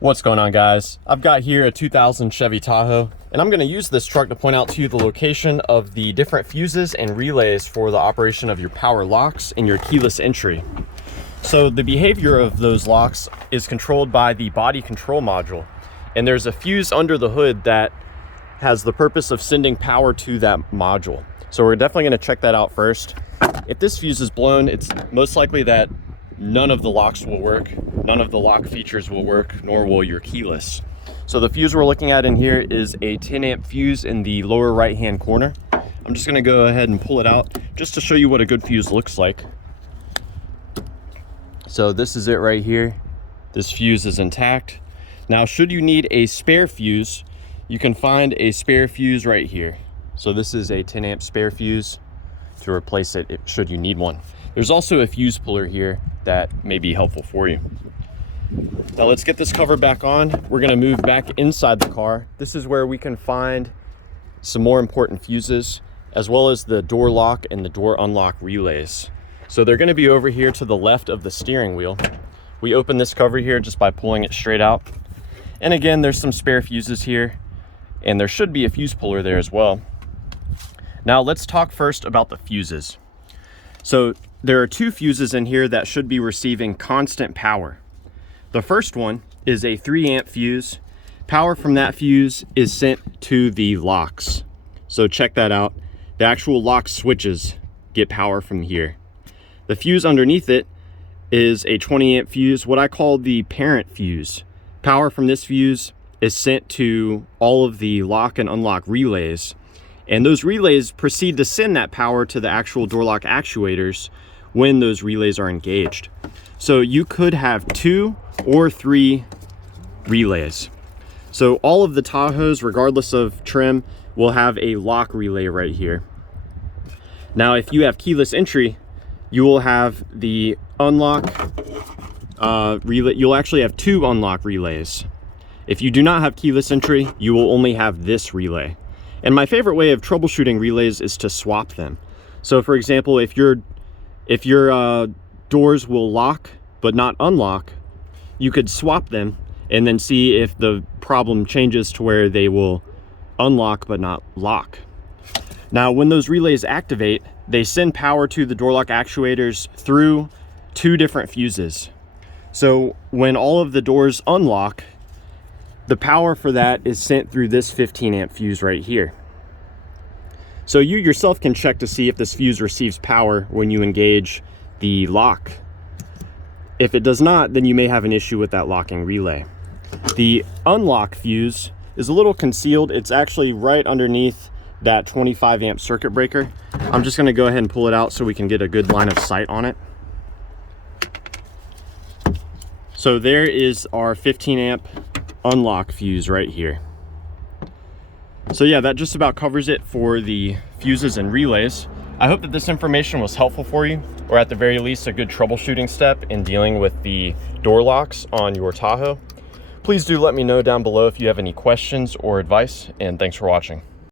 What's going on, guys? I've got here a 2000 Chevy Tahoe, and I'm going to use this truck to point out to you the location of the different fuses and relays for the operation of your power locks and your keyless entry. So the behavior of those locks is controlled by the body control module, and there's a fuse under the hood that has the purpose of sending power to that module. So we're definitely going to check that out first. If this fuse is blown, it's most likely that none of the locks will work, none of the lock features will work, nor will your keyless. So the fuse we're looking at in here is a 10 amp fuse in the lower right hand corner. I'm just gonna go ahead and pull it out just to show you what a good fuse looks like. So this is it right here. This fuse is intact. Now, should you need a spare fuse, you can find a spare fuse right here. So this is a 10 amp spare fuse to replace it should you need one. There's also a fuse puller here that may be helpful for you. Now let's get this cover back on. We're gonna move back inside the car. This is where we can find some more important fuses, as well as the door lock and the door unlock relays. So they're gonna be over here to the left of the steering wheel. We open this cover here just by pulling it straight out. And again, there's some spare fuses here, and there should be a fuse puller there as well. Now let's talk first about the fuses. So there are two fuses in here that should be receiving constant power. The first one is a 3 amp fuse. Power from that fuse is sent to the locks. So check that out. The actual lock switches get power from here. The fuse underneath it is a 20 amp fuse, what I call the parent fuse. Power from this fuse is sent to all of the lock and unlock relays. And those relays proceed to send that power to the actual door lock actuators when those relays are engaged. So you could have 2 or 3 relays. So all of the Tahoes, regardless of trim, will have a lock relay right here. Now, if you have keyless entry, you will have the unlock relay. You'll actually have 2 unlock relays. If you do not have keyless entry, you will only have this relay. And my favorite way of troubleshooting relays is to swap them. So for example, if your doors will lock but not unlock, you could swap them and then see if the problem changes to where they will unlock but not lock. Now, when those relays activate, they send power to the door lock actuators through 2 different fuses. So when all of the doors unlock, the power for that is sent through this 15 amp fuse right here. So you yourself can check to see if this fuse receives power when you engage the lock. If it does not, then you may have an issue with that locking relay. The unlock fuse is a little concealed. It's actually right underneath that 25 amp circuit breaker. I'm just gonna go ahead and pull it out so we can get a good line of sight on it. So there is our 15 amp unlock fuse right here. So yeah, that just about covers it for the fuses and relays. I hope that this information was helpful for you, or at the very least a good troubleshooting step in dealing with the door locks on your Tahoe. Please do let me know down below if you have any questions or advice, and thanks for watching.